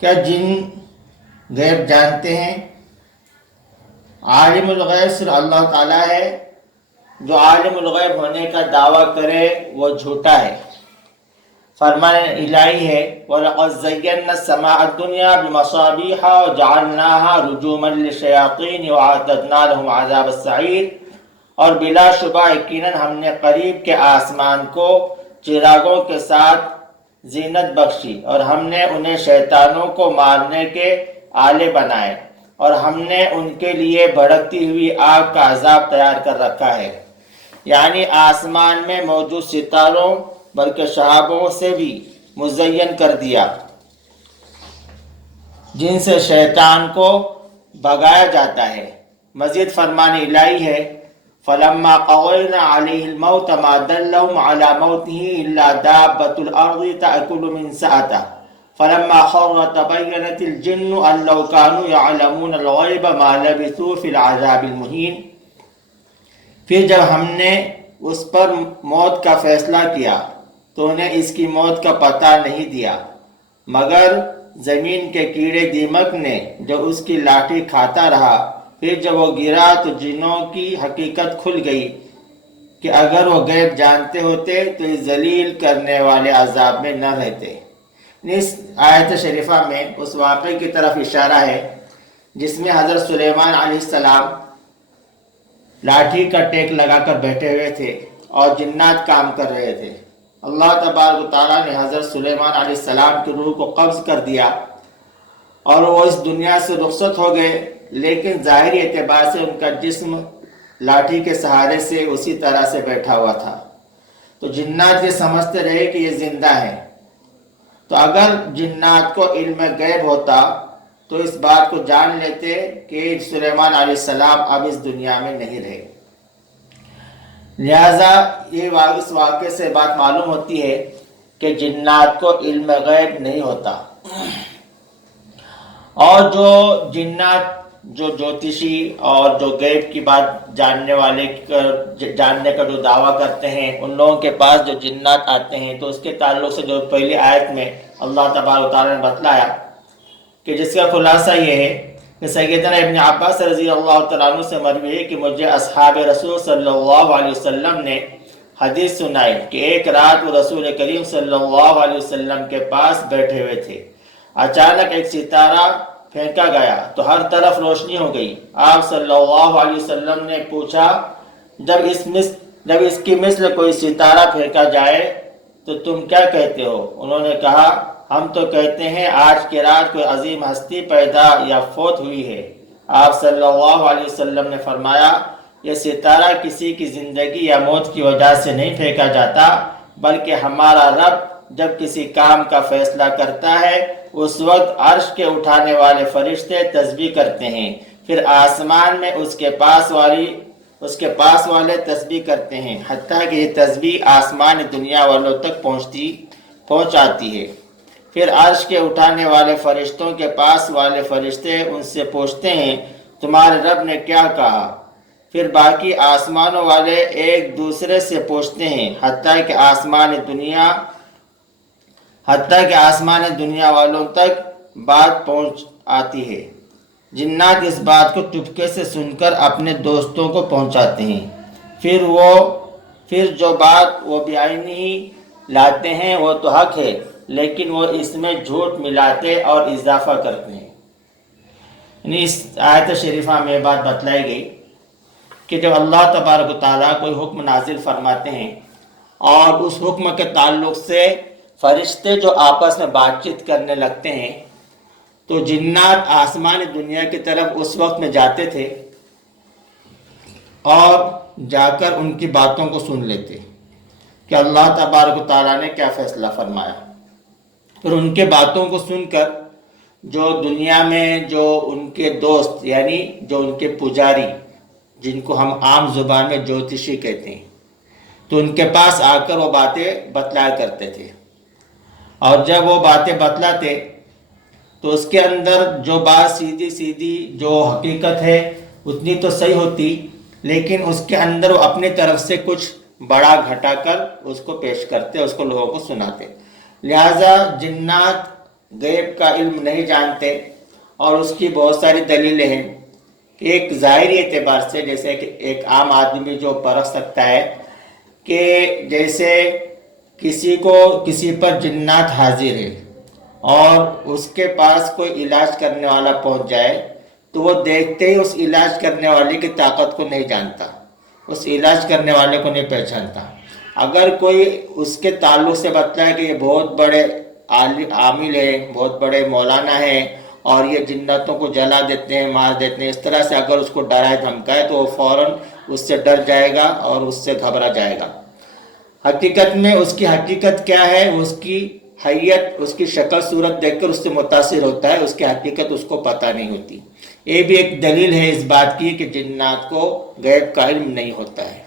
کیا جن غیب جانتے ہیں؟ عالم الغیب صرف اللہ تعالیٰ ہے۔ جو عالم الغیب ہونے کا دعویٰ کرے وہ جھوٹا ہے۔ فرمان الہی ہے وَلَقَدْ زَيَّنَّا السَّمَاءَ الدُّنْيَا بِمَصَابِيحَ وَجَعَلْنَاهَا رُجُومًا لِلشَّيَاطِينِ وَأَعْتَدْنَا لَهُمْ عَذَابَ السَّعِيرِ، اور بلا شبہ یقیناً ہم نے قریب کے آسمان کو چراغوں کے ساتھ زینت بخشی، اور ہم نے انہیں شیطانوں کو مارنے کے آلے بنائے، اور ہم نے ان کے لیے بھڑکتی ہوئی آگ کا عذاب تیار کر رکھا ہے۔ یعنی آسمان میں موجود ستاروں بلکہ شہابوں سے بھی مزین کر دیا، جن سے شیطان کو بھگایا جاتا ہے۔ مزید فرمان الہی ہے فَلَمَّا قَضَيْنَا عَلَيْهِ الْمَوْتَ مَا دَلَّهُمْ عَلَى مَوْتِهِ إِلَّا دَابَّةُ الْأَرْضِ تَأْكُلُ مِنْ سَأَتَهُ فَلَمَّا خَرَّ تَبَيَّنَتِ الْجِنُّ أَن لَّوْ كَانُوا يَعْلَمُونَ الْغَيْبَ مَا لَبِثُوا فِي الْعَذَابِ الْمُهِينِ۔ پھر جب ہم نے اس پر موت کا فیصلہ کیا تو انہیں اس کی موت کا پتہ نہیں دیا، مگر زمین کے کیڑے دیمک نے جو اس کی لاٹھی کھاتا رہا۔ پھر جب وہ گرا تو جنوں کی حقیقت کھل گئی کہ اگر وہ غیب جانتے ہوتے تو اس ذلیل کرنے والے عذاب میں نہ رہتے۔ اس آیت شریفہ میں اس واقعے کی طرف اشارہ ہے جس میں حضرت سلیمان علیہ السلام لاٹھی کا ٹیک لگا کر بیٹھے ہوئے تھے اور جنات کام کر رہے تھے۔ اللہ تبارک و تعالیٰ نے حضرت سلیمان علیہ السلام کی روح کو قبض کر دیا اور وہ اس دنیا سے رخصت ہو گئے، لیکن ظاہری اعتبار سے ان کا جسم لاٹھی کے سہارے سے اسی طرح سے بیٹھا ہوا تھا۔ تو جنات یہ سمجھتے رہے کہ یہ زندہ ہے۔ تو اگر جنات کو علم غیب ہوتا تو اس بات کو جان لیتے کہ سلیمان علیہ السلام اب اس دنیا میں نہیں رہے۔ لہذا اس واقعے سے بات معلوم ہوتی ہے کہ جنات کو علم غیب نہیں ہوتا، اور جو جنات جو جوتشی اور جو غیب کی بات جاننے کا جو دعویٰ کرتے ہیں، ان لوگوں کے پاس جو جنات آتے ہیں تو اس کے تعلق سے جو پہلی آیت میں اللہ تبارک و تعالیٰ نے بتلایا کہ جس کا خلاصہ یہ ہے کہ سیدنا ابن عباس رضی اللہ تعالیٰ عنہ سے مروی ہے کہ مجھے اصحاب رسول صلی اللہ علیہ وسلم نے حدیث سنائی کہ ایک رات وہ رسول کریم صلی اللہ علیہ وسلم کے پاس بیٹھے ہوئے تھے، اچانک ایک ستارہ پھینکا گیا تو ہر طرف روشنی ہو گئی۔ آپ صلی اللہ علیہ وسلم نے پوچھا جب اس کی مثل کوئی ستارہ پھینکا جائے تو تم کیا کہتے ہو؟ انہوں نے کہا ہم تو کہتے ہیں آج کی رات کوئی عظیم ہستی پیدا یا فوت ہوئی ہے۔ آپ صلی اللہ علیہ وسلم نے فرمایا یہ ستارہ کسی کی زندگی یا موت کی وجہ سے نہیں پھینکا جاتا، بلکہ ہمارا رب جب کسی کام کا فیصلہ کرتا ہے اس وقت عرش کے اٹھانے والے فرشتے تسبیح کرتے ہیں، پھر آسمان میں اس کے پاس والے تسبیح کرتے ہیں، حتیٰ کہ یہ تسبیح آسمان دنیا والوں تک پہنچ آتی ہے۔ پھر عرش کے اٹھانے والے فرشتوں کے پاس والے فرشتے ان سے پوچھتے ہیں تمہارے رب نے کیا کہا؟ پھر باقی آسمانوں والے ایک دوسرے سے پوچھتے ہیں حتیٰ کہ آسمان دنیا والوں تک بات پہنچ آتی ہے۔ جنات اس بات کو چپکے سے سن کر اپنے دوستوں کو پہنچاتے ہیں، پھر جو بات وہ بعینی ہی لاتے ہیں وہ تو حق ہے، لیکن وہ اس میں جھوٹ ملاتے اور اضافہ کرتے ہیں۔ یعنی اس آیت شریفہ میں بات بتلائی گئی کہ جب اللہ تبارک و تعالیٰ کوئی حکم نازل فرماتے ہیں اور اس حکم کے تعلق سے فرشتے جو آپس میں بات چیت کرنے لگتے ہیں تو جنات آسمان دنیا کی طرف اس وقت میں جاتے تھے اور جا کر ان کی باتوں کو سن لیتے کہ اللہ تبارک و تعالیٰ نے کیا فیصلہ فرمایا۔ پھر ان کے باتوں کو سن کر جو دنیا میں جو ان کے دوست یعنی جو ان کے پجاری جن کو ہم عام زبان میں جوتشی کہتے ہیں تو ان کے پاس آ کر وہ باتیں بتلایا کرتے تھے، اور جب وہ باتیں بتلاتے تو اس کے اندر جو بات سیدھی جو حقیقت ہے اتنی تو صحیح ہوتی، لیکن اس کے اندر وہ اپنی طرف سے کچھ بڑا گھٹا کر اس کو پیش کرتے، اس کو لوگوں کو سناتے۔ لہٰذا جنات غیب کا علم نہیں جانتے، اور اس کی بہت ساری دلیلیں ہیں کہ ایک ظاہری اعتبار سے، جیسے کہ ایک عام آدمی جو پرکھ سکتا ہے کہ جیسے کسی پر جنات حاضر ہے اور اس کے پاس کوئی علاج کرنے والا پہنچ جائے تو وہ دیکھتے ہی اس علاج کرنے والے کی طاقت کو نہیں جانتا، اس علاج کرنے والے کو نہیں پہچانتا۔ اگر کوئی اس کے تعلق سے بتائے کہ یہ بہت بڑے عامل ہیں، بہت بڑے مولانا ہیں اور یہ جنتوں کو جلا دیتے ہیں، مار دیتے ہیں، اس طرح سے اگر اس کو ڈرائے دھمکائے تو وہ فوراً اس سے ڈر جائے گا اور اس سے گھبرا جائے گا۔ حقیقت میں اس کی حقیقت کیا ہے، اس کی حیت، اس کی شکل صورت دیکھ کر اس سے متاثر ہوتا ہے، اس کی حقیقت اس کو پتہ نہیں ہوتی۔ یہ بھی ایک دلیل ہے اس بات کی کہ جنات کو غیب کا علم نہیں ہوتا ہے۔